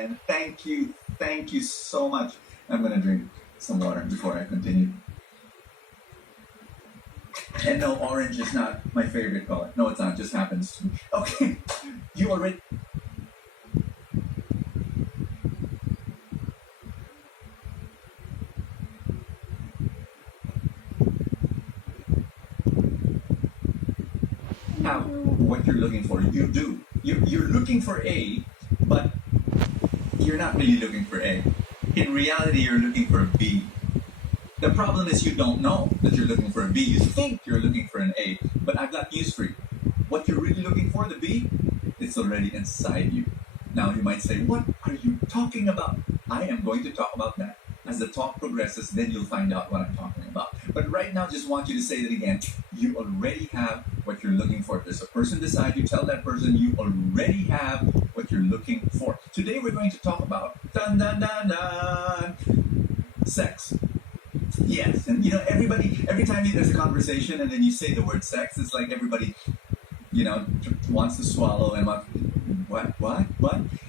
And thank you so much. I'm going to drink some water before I continue. And no, orange is not my favorite color. No, it's not. It just happens to be. Okay, you already. Have what you're looking for. You do. You're looking for A, but you're not really looking for A. In reality, you're looking for a B. The problem is you don't know that you're looking for a B. You think you're looking for an A, but I've got news for you. What you're really looking for, the B, it's already inside you. Now you might say, what are you talking about? I am going to talk about that. As the talk progresses, then you'll find out what I'm talking about. But right now, just want you to say that again. You already have what you're looking for. If there's a person beside you, tell that person you already have what you're looking for. Today we're going to talk about dun, dun, dun, dun, sex. Yes, and every time there's a conversation and then you say the word sex, it's like everybody, wants to swallow and what?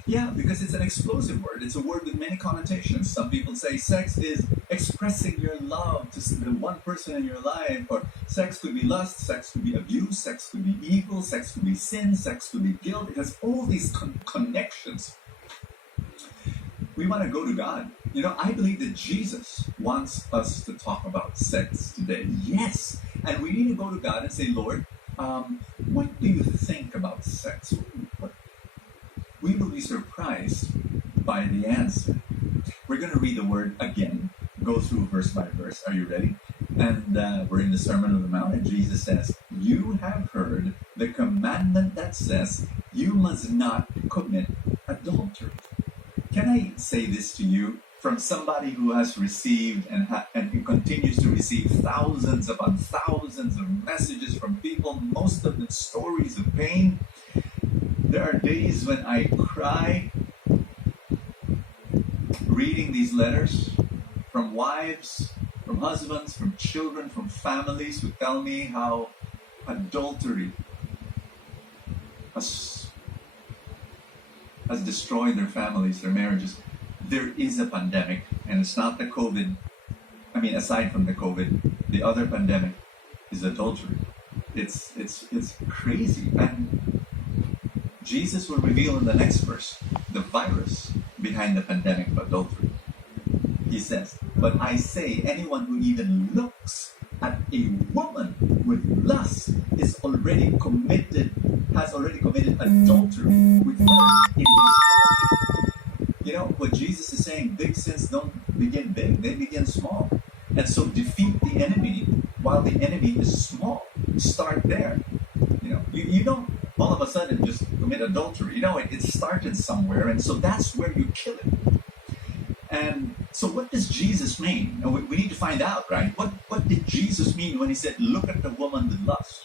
Yeah, because it's an explosive word. It's a word with many connotations. Some people say sex is expressing your love to the one person in your life, or sex could be lust, sex could be abuse, sex could be evil, sex could be sin, sex could be guilt. It has all these connections. We want to go to God. I believe that Jesus wants us to talk about sex today. Yes. And we need to go to God and say, Lord, what do you think about sex? We will be surprised by the answer. We're going to read the word again, go through verse by verse. Are you ready? And we're in the Sermon on the Mount, and Jesus says, you have heard the commandment that says, you must not commit adultery. Can I say this to you from somebody who has received and who continues to receive thousands upon thousands of messages from people, most of them stories of pain? There are days when I cry reading these letters from wives, from husbands, from children, from families who tell me how adultery has destroyed their families, their marriages. There is a pandemic, and it's not the COVID. Aside from the COVID, the other pandemic is adultery. It's crazy. And Jesus will reveal in the next verse the virus behind the pandemic of adultery. He says, but I say, anyone who even looks at a woman with lust has already committed adultery with her in his heart. What Jesus is saying, big sins don't begin big, they begin small. And so defeat the enemy while the enemy is small. Start there. You don't all of a sudden just commit adultery. It started somewhere, and so that's where you kill it. And so what does Jesus mean? We need to find out, right? What did Jesus mean when he said, look at the woman with lust?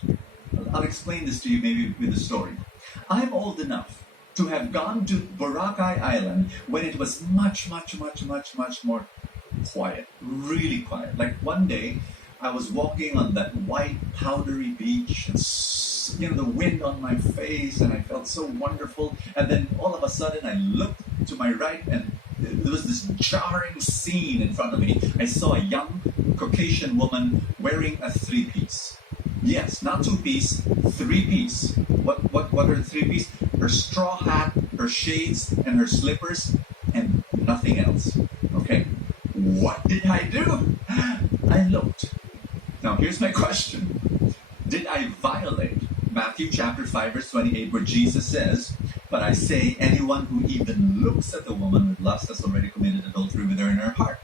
I'll explain this to you maybe with a story. I'm old enough to have gone to Boracay Island when it was much, much, much, much, much more quiet, really quiet. Like one day, I was walking on that white, powdery beach, and the wind on my face, and I felt so wonderful. And then all of a sudden, I looked to my right, and there was this jarring scene in front of me. I saw a young Caucasian woman wearing a three-piece. Yes, not two-piece, three-piece. What are the three-piece? Her straw hat, her shades, and her slippers, and nothing else. Okay? What did I do? I looked. Now, here's my question. Did I violate Matthew chapter 5, verse 28, where Jesus says, but I say, anyone who even looks at the woman with lust has already committed adultery with her in her heart?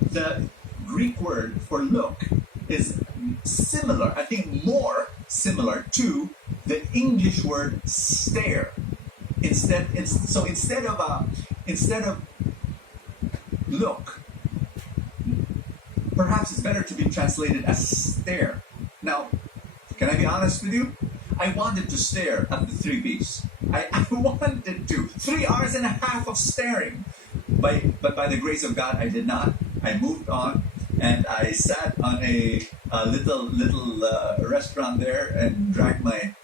The Greek word for look is similar, I think more similar to the English word stare. Instead of look, perhaps it's better to be translated as stare. Now, can I be honest with you? I wanted to stare at the three-piece. I wanted to. 3 hours and a half of staring. But by the grace of God, I did not. I moved on, and I sat on a little restaurant there and drank my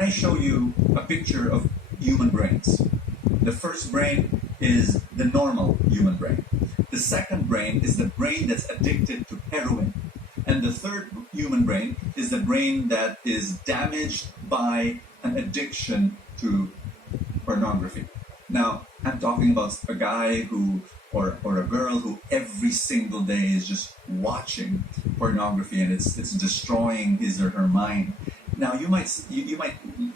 can I show you a picture of human brains? The first brain is the normal human brain. The second brain is the brain that's addicted to heroin. And the third human brain is the brain that is damaged by an addiction to pornography. Now, I'm talking about a guy who, or a girl who every single day is just watching pornography, and it's destroying his or her mind. Now, you might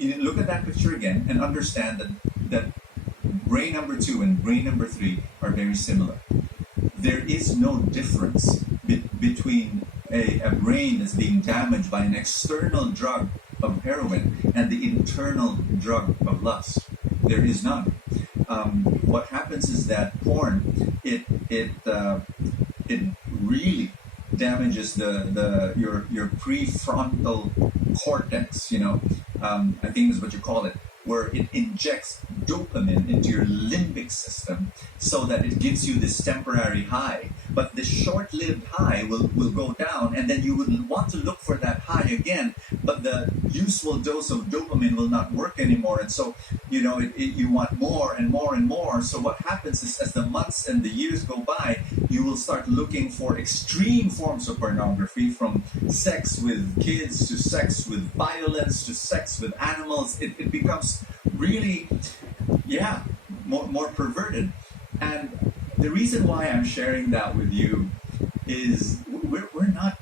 look at that picture again and understand that brain number 2 and brain number 3 are very similar. There is no difference between a brain that's being damaged by an external drug of heroin and the internal drug of lust. There is none. What happens is that porn it really damages your prefrontal cortex. I think is what you call it, where it injects dopamine into your limbic system so that it gives you this temporary high. But the short-lived high will go down, and then you would want to look for that high again, but the useful dose of dopamine will not work anymore. And so, you want more and more and more. So what happens is, as the months and the years go by, you will start looking for extreme forms of pornography, from sex with kids to sex with violence to sex with animals. It becomes really, more perverted. And the reason why I'm sharing that with you is we're not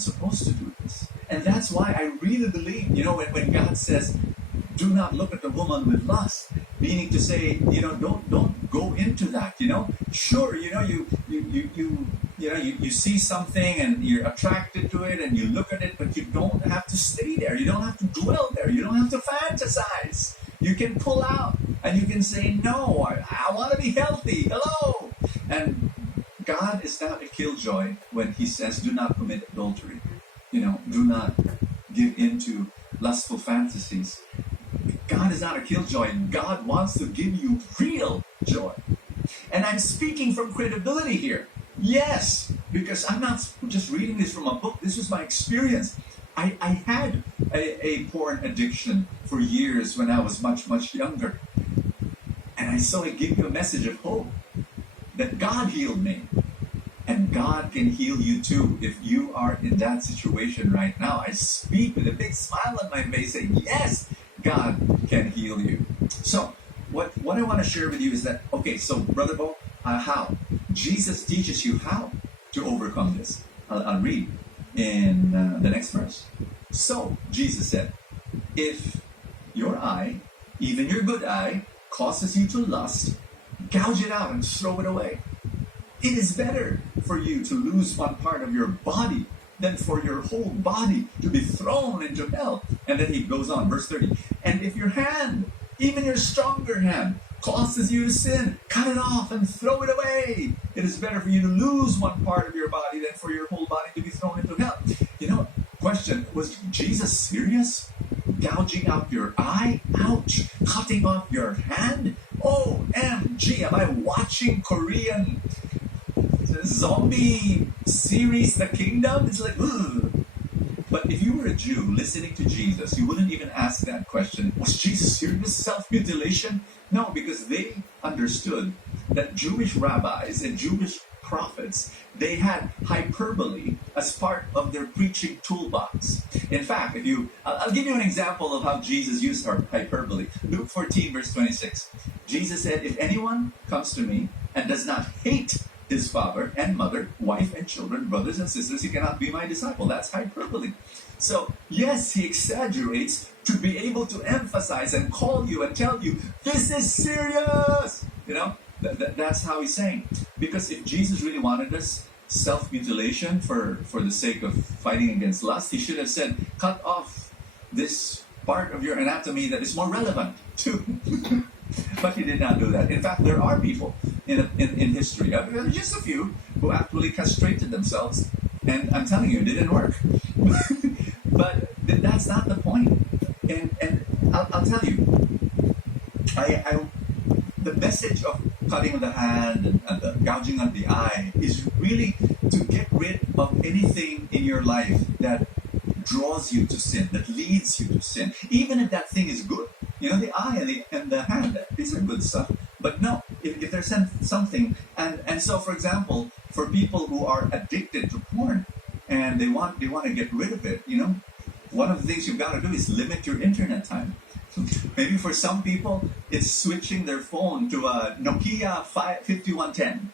supposed to do this. And that's why I really believe, when God says, do not look at the woman with lust, meaning to say, don't go into that, Sure, you see something and you're attracted to it and you look at it, but you don't have to stay there. You don't have to dwell there. You don't have to fantasize. You can pull out and you can say, no, I want to be healthy. Hello. And God is not a killjoy when he says, do not commit adultery. Do not give into lustful fantasies. God is not a killjoy. God wants to give you real joy. And I'm speaking from credibility here. Yes, because I'm not just reading this from a book. This was my experience. I had a porn addiction for years when I was much, much younger. And I give you a message of hope that God healed me. And God can heal you too if you are in that situation right now. I speak with a big smile on my face saying, yes, God can heal you. So what I want to share with you is that, okay, so Brother Bo, how? Jesus teaches you how to overcome this. I'll read in the next verse. So Jesus said, if your eye, even your good eye, causes you to lust, gouge it out and throw it away. It is better for you to lose one part of your body than for your whole body to be thrown into hell. And then he goes on, verse 30. And if your hand, even your stronger hand, causes you to sin, cut it off and throw it away. It is better for you to lose one part of your body than for your whole body to be thrown into hell. Question, was Jesus serious? Gouging out your eye? Ouch. Cutting off your hand? OMG, am I watching Korean zombie series, The Kingdom? It's like, ugh. But if you were a Jew listening to Jesus, you wouldn't even ask that question. Was Jesus serious? Self-mutilation? No, because they understood that Jewish rabbis and Jewish prophets, they had hyperbole as part of their preaching toolbox. In fact, I'll give you an example of how Jesus used hyperbole. Luke 14, verse 26. Jesus said, if anyone comes to me and does not hate his father and mother, wife and children, brothers and sisters, he cannot be my disciple. That's hyperbole. So, yes, he exaggerates to be able to emphasize and call you and tell you, this is serious. That's how he's saying. Because if Jesus really wanted us self-mutilation for the sake of fighting against lust, he should have said, cut off this part of your anatomy that is more relevant to. But he did not do that. In fact, there are people in history, just a few, who actually castrated themselves. And I'm telling you, it didn't work. But that's not the point. And I'll tell you, the message of cutting of the hand and the gouging of the eye is really to get rid of anything in your life that draws you to sin, that leads you to sin, even if that thing is good. The eye and the hand, these are good stuff. But no, if there's something, and so, for example, for people who are addicted to porn and they want to get rid of it, one of the things you've got to do is limit your internet time. Maybe for some people, it's switching their phone to a Nokia 5110.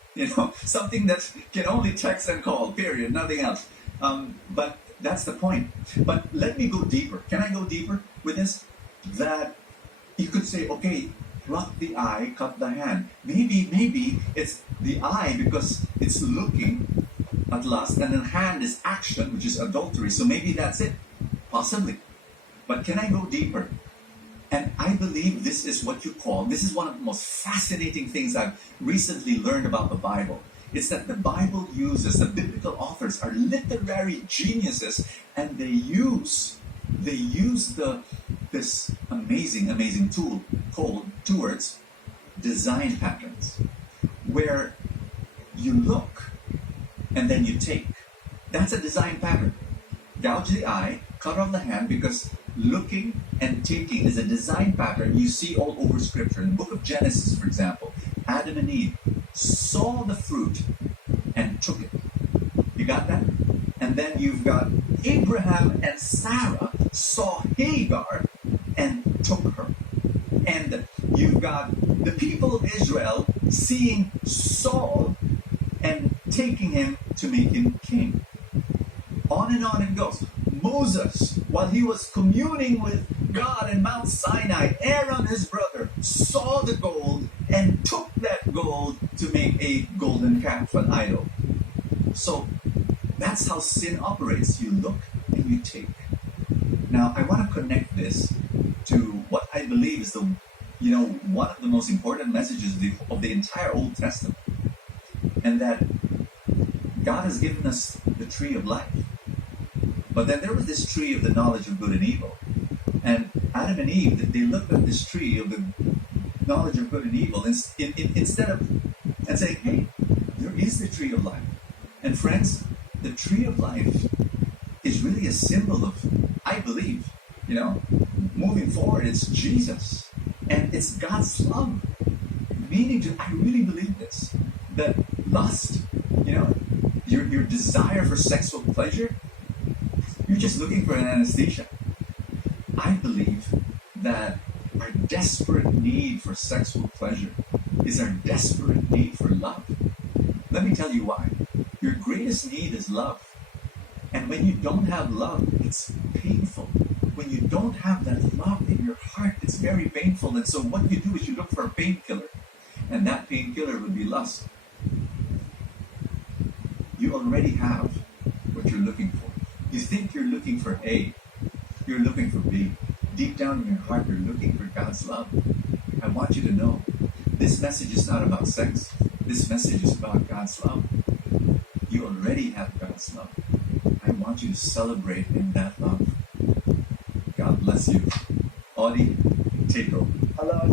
Something that can only text and call, period, nothing else. But that's the point. But let me go deeper. Can I go deeper with this? That you could say, okay, pluck the eye, cut the hand. Maybe it's the eye because it's looking at lust, and the hand is action, which is adultery. So maybe that's it. Possibly. But can I go deeper? And I believe this is what this is one of the most fascinating things I've recently learned about the Bible. It's that the Bible the biblical authors are literary geniuses, and they use this amazing tool called two words, design patterns, where you look and then you take. That's a design pattern. Gouge the eye, cut off the hand, because looking and taking is a design pattern you see all over Scripture. In the book of Genesis, for example, Adam and Eve saw the fruit and took it. You got that? And then you've got Abraham and Sarah saw Hagar and took her. And you've got the people of Israel seeing Saul and taking him to make him king. On it goes. Moses, while he was communing with God in Mount Sinai, Aaron, his brother, saw the gold and took that gold to make a golden calf, an idol. So that's how sin operates. You look and you take. Now, I want to connect this to what I believe is one of the most important messages of the entire Old Testament, and that God has given us the tree of life. But then there was this tree of the knowledge of good and evil. And Adam and Eve, they looked at this tree of the knowledge of good and evil instead of saying, hey, there is the tree of life. And friends, the tree of life is really a symbol of, I believe, moving forward, it's Jesus. And it's God's love. I really believe this, that lust, your desire for sexual pleasure, you're just looking for an anesthesia. I believe that our desperate need for sexual pleasure is our desperate need for love. Let me tell you why. Your greatest need is love. And when you don't have love, it's painful. When you don't have that love in your heart, it's very painful. And so what you do is you look for a painkiller. And that painkiller would be lust. You already have what you're looking for. You think you're looking for A, you're looking for B. Deep down in your heart, you're looking for God's love. I want you to know, this message is not about sex. This message is about God's love. You already have God's love. I want you to celebrate in that love. God bless you. Audie, take over. Hello again.